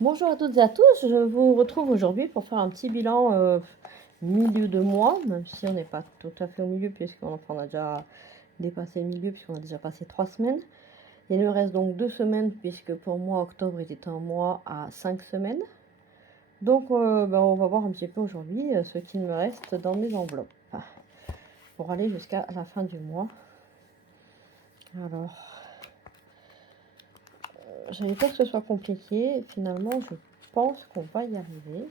Bonjour à toutes et à tous, je vous retrouve aujourd'hui pour faire un petit bilan milieu de mois, même si on n'est pas tout à fait au milieu puisqu'on a déjà dépassé le milieu puisqu'on a déjà passé 3 semaines. Il me reste donc 2 semaines puisque pour moi octobre était un mois à 5 semaines. Donc on va voir un petit peu aujourd'hui ce qu'il me reste dans mes enveloppes pour aller jusqu'à la fin du mois. Alors, j'avais peur que ce soit compliqué, finalement je pense qu'on va y arriver.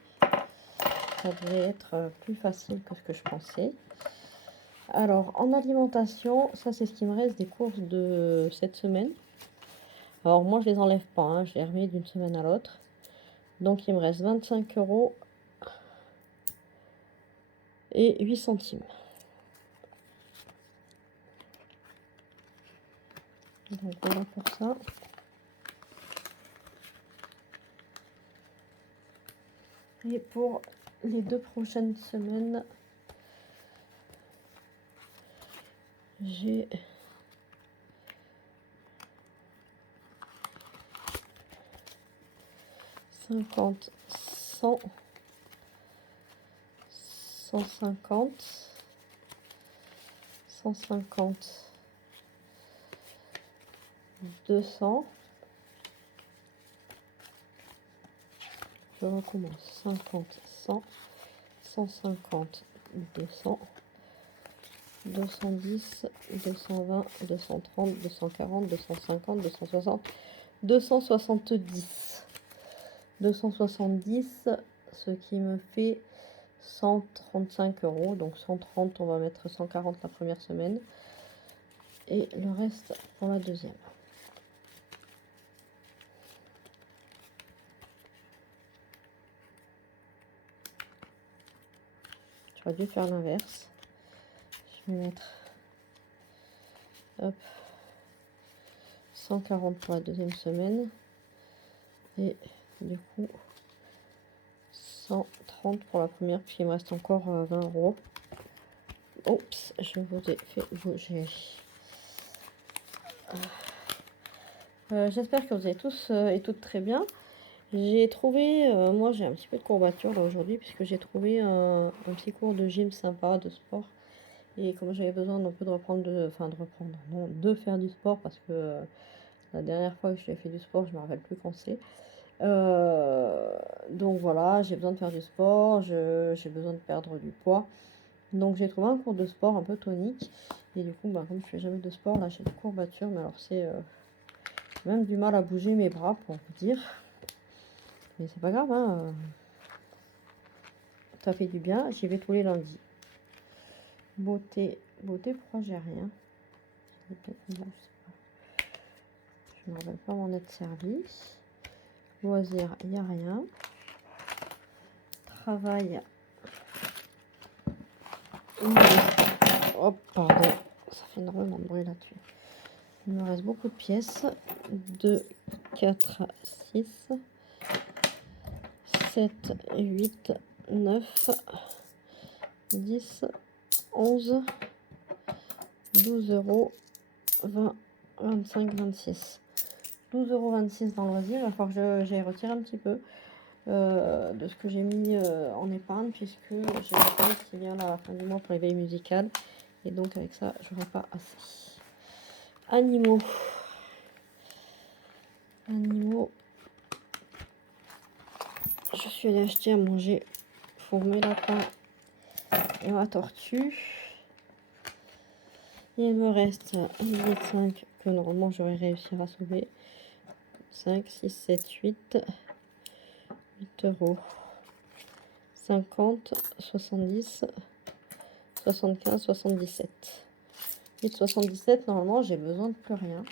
Ça devrait être plus facile que ce que je pensais. Alors, en alimentation, ça c'est ce qui me reste des courses de cette semaine. Alors moi je les enlève pas, hein, je les remets d'une semaine à l'autre. Donc il me reste 25 € et 8 centimes. Donc voilà pour ça. Et pour les 2 prochaines semaines, j'ai 50, 100, 150, 150, 200. Je recommence. 50, 100, 150, 200. 210, 220, 230, 240, 250, 260, 270. 270, ce qui me fait 135 €. Donc 130, on va mettre 140 la première semaine. Et le reste pour la deuxième. J'aurais dû faire l'inverse. Je vais mettre 140 pour la deuxième semaine. Et du coup, 130 pour la première, puisqu'il me reste encore 20 €. Oups, je vous ai fait bouger. J'espère que vous allez tous et toutes très bien. J'ai trouvé, moi j'ai un petit peu de courbature là aujourd'hui, puisque j'ai trouvé un petit cours de gym sympa, de sport. Et comme j'avais besoin d'un peu de reprendre, de faire du sport, parce que la dernière fois que j'ai fait du sport, je me rappelle plus quand c'est. Donc voilà, j'ai besoin de faire du sport, j'ai besoin de perdre du poids. Donc j'ai trouvé un cours de sport un peu tonique. Et du coup, comme je fais jamais de sport, là j'ai des courbatures, mais alors c'est même du mal à bouger mes bras pour vous dire. Mais c'est pas grave, hein. Ça fait du bien, j'y vais tous les lundis. Beauté, pourquoi j'ai rien? Je ne me rappelle pas mon aide service. Loisirs, il n'y a rien. Travail. Oh, pardon, ça fait énormément de bruit là-dessus. Il me reste beaucoup de pièces. 2, 4, 6, 7, 8, 9, 10, 11, 12 €, 20, 25, 26. 12,26 € dans le loisir. Il va falloir que j'aille retirer un petit peu de ce que j'ai mis en épargne, puisque j'ai une famille qui vient là à la fin du mois pour les veilles musicales. Et donc avec ça, je n'aurai pas assez. Animaux. Je suis allée acheter à manger pour mes lapins et ma tortue. Il me reste les 5 que normalement j'aurais réussi à sauver. 5, 6, 7, 8. 8 €. 50, 70, 75, 77. 8,77, normalement j'ai besoin de plus rien.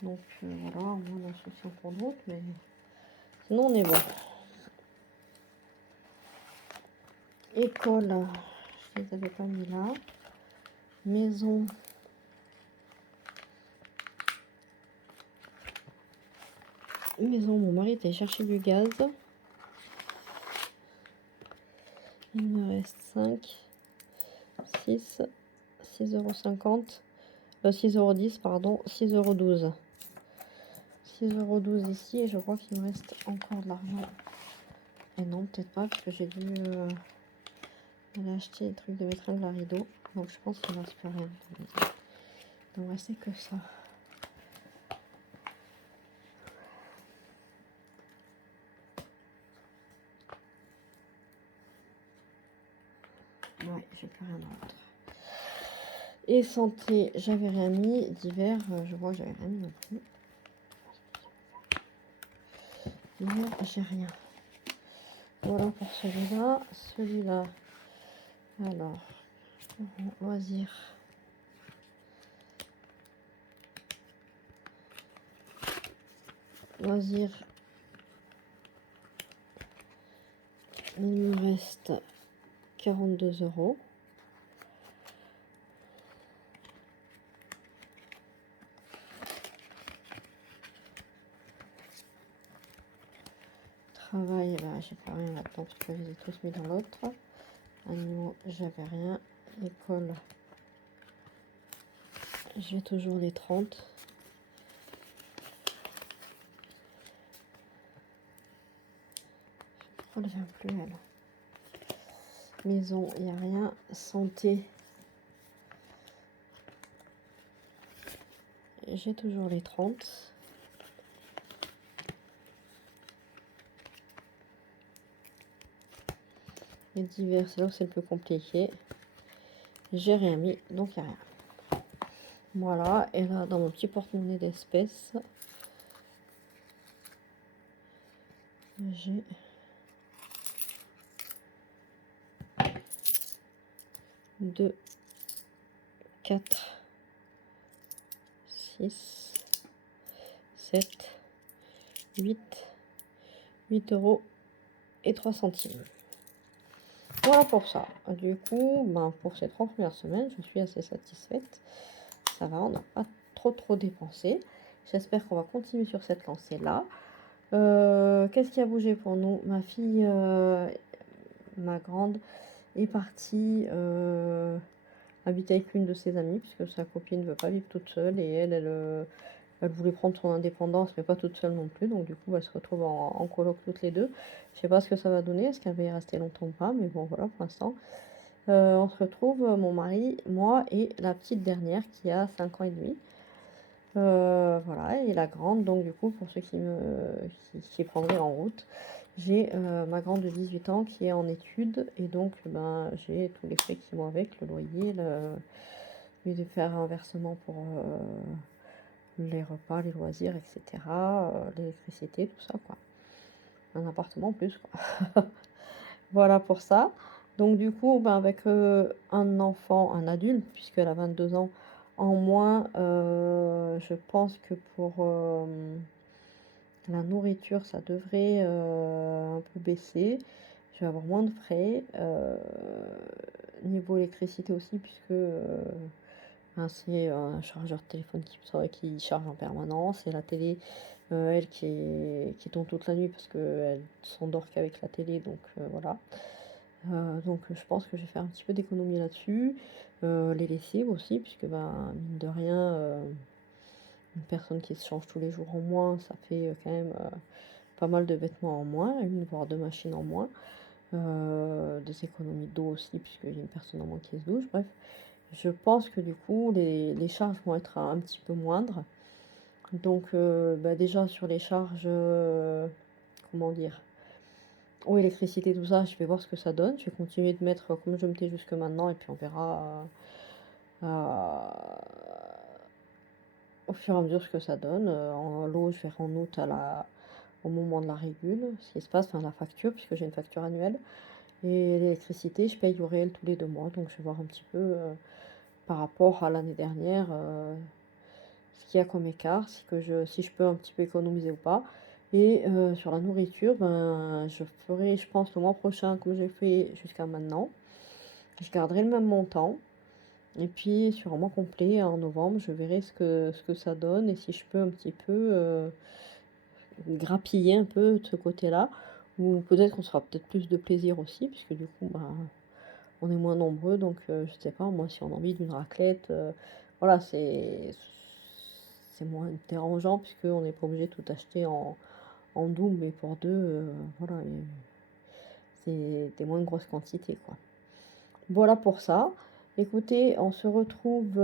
Donc voilà, on a l'instruction pour d'autres, mais sinon on est bon. École, je les avais pas mis là. Maison. Mon mari était chercher du gaz. Il me reste 5, 6, 6,50 €, 6,10 €, pardon, 6,12 €. 6,12 € ici et je crois qu'il me reste encore de l'argent. Et non, peut-être pas, parce que j'ai dû aller acheter des trucs de mes tringles à rideau. Donc je pense qu'il ne reste plus rien. Il ne me restait que ça. Ouais, j'ai plus rien d'autre. Et santé, j'avais rien mis. D'hiver, je vois que j'avais rien mis non plus. D'hiver, j'ai rien. Voilà pour celui-là. Celui-là, alors, loisir. Loisir, il me reste 42 €. Travail, bah, j'ai pas rien là-dedans parce que je les ai tous mis dans l'autre. Animaux, j'avais rien. École, j'ai toujours les 30. Pourquoi elle vient plus, elle? Maison, il n'y a rien. Santé, j'ai toujours les 30. Les divers, c'est là où c'est le plus compliqué. J'ai rien mis, donc il n'y a rien. Voilà, et là, dans mon petit porte-monnaie d'espèces, j'ai 2, 4, 6, 7, 8, 8 € et 3 centimes. Voilà pour ça. Du coup, ben, pour ces 3 premières semaines, je suis assez satisfaite. Ça va, on n'a pas trop dépensé. J'espère qu'on va continuer sur cette lancée-là. Qu'est-ce qui a bougé pour nous? Ma fille, ma grande, est partie habiter avec l'une de ses amies, puisque sa copine ne veut pas vivre toute seule, et elle voulait prendre son indépendance, mais pas toute seule non plus, donc du coup, elle se retrouve en coloc toutes les deux. Je sais pas ce que ça va donner, est-ce qu'elle va y rester longtemps ou pas, mais bon, voilà, pour l'instant. On se retrouve, mon mari, moi et la petite dernière qui a 5 ans et demi. Voilà, et la grande, donc du coup, pour ceux qui prendraient en route, j'ai ma grande de 18 ans qui est en études, et donc ben, j'ai tous les frais qui vont avec, le loyer, lui de faire un versement pour les repas, les loisirs, etc., l'électricité, tout ça, quoi. Un appartement en plus, quoi. Voilà pour ça. Donc du coup, ben, avec un enfant, un adulte, puisqu'elle a 22 ans en moins, je pense que pour la nourriture, ça devrait un peu baisser. Je vais avoir moins de frais. Niveau électricité aussi, puisque c'est un chargeur de téléphone qui charge en permanence, et la télé, elle qui tourne toute la nuit parce qu'elle s'endort qu'avec la télé, donc voilà. Donc je pense que je vais faire un petit peu d'économie là-dessus. Les lessives aussi, puisque ben, mine de rien, une personne qui se change tous les jours en moins, ça fait quand même pas mal de vêtements en moins, une voire deux machines en moins. Des économies d'eau aussi, puisqu'il y a une personne en moins qui se douche, bref. Je pense que du coup, les charges vont être un petit peu moindres. Donc bah, déjà sur les charges, comment dire, eau, électricité, tout ça, je vais voir ce que ça donne. Je vais continuer de mettre comme je mettais jusque maintenant, et puis on verra au fur et à mesure ce que ça donne. En l'eau, je verrai en août au moment de la régule, ce qui se passe, enfin la facture, puisque j'ai une facture annuelle. Et l'électricité, je paye au réel tous les 2 mois, donc je vais voir un petit peu par rapport à l'année dernière ce qu'il y a comme écart, si je peux un petit peu économiser ou pas. Et sur la nourriture, ben, je ferai, je pense, le mois prochain, comme j'ai fait jusqu'à maintenant. Je garderai le même montant. Et puis sur un mois complet, en novembre, je verrai ce que ça donne, et si je peux un petit peu grappiller un peu de ce côté-là. Ou peut-être qu'on se fera peut-être plus de plaisir aussi, puisque du coup, ben, on est moins nombreux, donc je sais pas, moi, si on a envie d'une raclette, voilà, c'est moins dérangeant puisqu'on n'est pas obligé de tout acheter en double, mais pour deux, voilà, c'est des moins grosses quantités, quoi. Voilà pour ça. Écoutez, on se retrouve.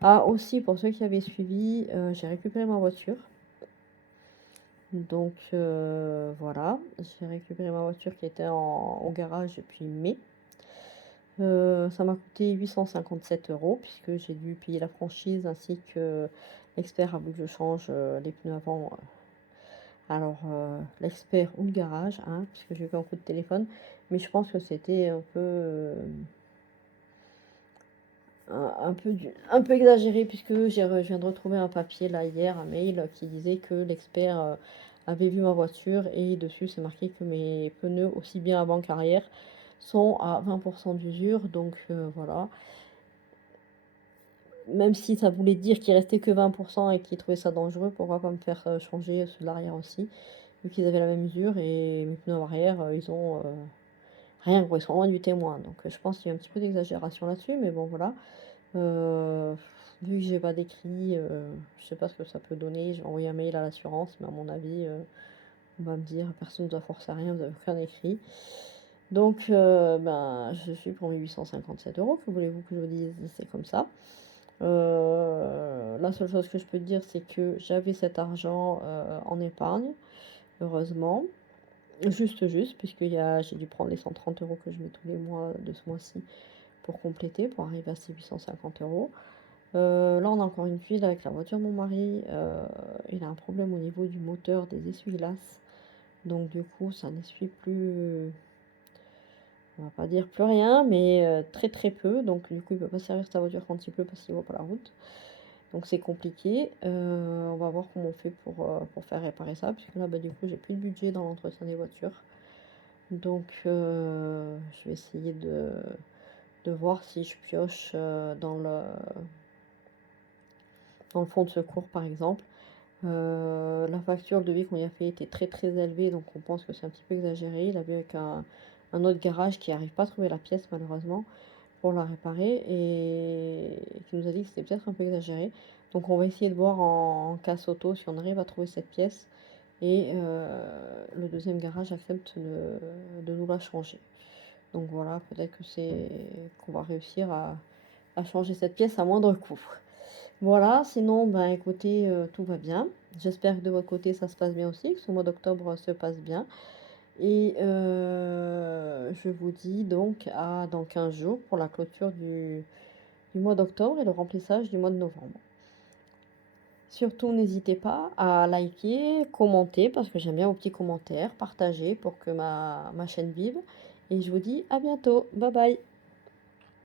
Ah, aussi, pour ceux qui avaient suivi, j'ai récupéré ma voiture. Donc voilà, j'ai récupéré ma voiture qui était au garage depuis mai. Ça m'a coûté 857 € puisque j'ai dû payer la franchise ainsi que l'expert a voulu que je change les pneus avant. Alors, l'expert ou le garage, hein, puisque j'ai eu un coup de téléphone, mais je pense que c'était un peu, un peu exagéré puisque je viens de retrouver un papier là hier, un mail qui disait que l'expert avait vu ma voiture et dessus c'est marqué que mes pneus, aussi bien avant qu'arrière, sont à 20% d'usure. Donc voilà. Même si ça voulait dire qu'il restait que 20% et qu'ils trouvaient ça dangereux, pourquoi pas me faire changer ceux de l'arrière aussi, vu qu'ils avaient la même usure et mes pneus arrière, ils ont rien, quoi, ils sont loin du témoin. Donc je pense qu'il y a un petit peu d'exagération là-dessus, mais bon voilà. Heu, Vu que j'ai pas d'écrit, je sais pas ce que ça peut donner. Je vais envoyer un mail à l'assurance, mais à mon avis, on va me dire: «Personne ne vous a forcé à rien, vous avez aucun écrit». Donc ben, je suis pour mes 857 €, que voulez-vous que je vous dise? C'est comme ça. La seule chose que je peux te dire, c'est que j'avais cet argent, en épargne, heureusement. Juste, j'ai dû prendre les 130 € que je mets tous les mois de ce mois-ci pour compléter, pour arriver à ces 850 €. Là, on a encore une fuite avec la voiture de mon mari. Il a un problème au niveau du moteur des essuie-glaces. Donc du coup, ça n'essuie plus, on va pas dire plus rien, mais très, très peu. Donc du coup, il peut pas servir sa voiture quand il pleut parce qu'il voit pas la route. Donc c'est compliqué. On va voir comment on fait pour faire réparer ça, puisque là, bah, du coup, j'ai plus de budget dans l'entretien des voitures. Donc je vais essayer de voir si je pioche, dans le fonds de secours, par exemple. La facture, le devis qu'on lui a fait était très, très élevée, donc on pense que c'est un petit peu exagéré. Il a vu avec un autre garage qui arrive pas à trouver la pièce malheureusement pour la réparer et qui nous a dit que c'était peut-être un peu exagéré. Donc on va essayer de voir en casse auto si on arrive à trouver cette pièce et le deuxième garage accepte de nous la changer. Donc voilà, peut-être que c'est qu'on va réussir à changer cette pièce à moindre coût. Voilà, sinon, ben écoutez, tout va bien. J'espère que de votre côté, ça se passe bien aussi, que ce mois d'octobre se passe bien. Et je vous dis donc à dans 15 jours pour la clôture du mois d'octobre et le remplissage du mois de novembre. Surtout, n'hésitez pas à liker, commenter, parce que j'aime bien vos petits commentaires, partager pour que ma chaîne vive. Et je vous dis à bientôt. Bye bye.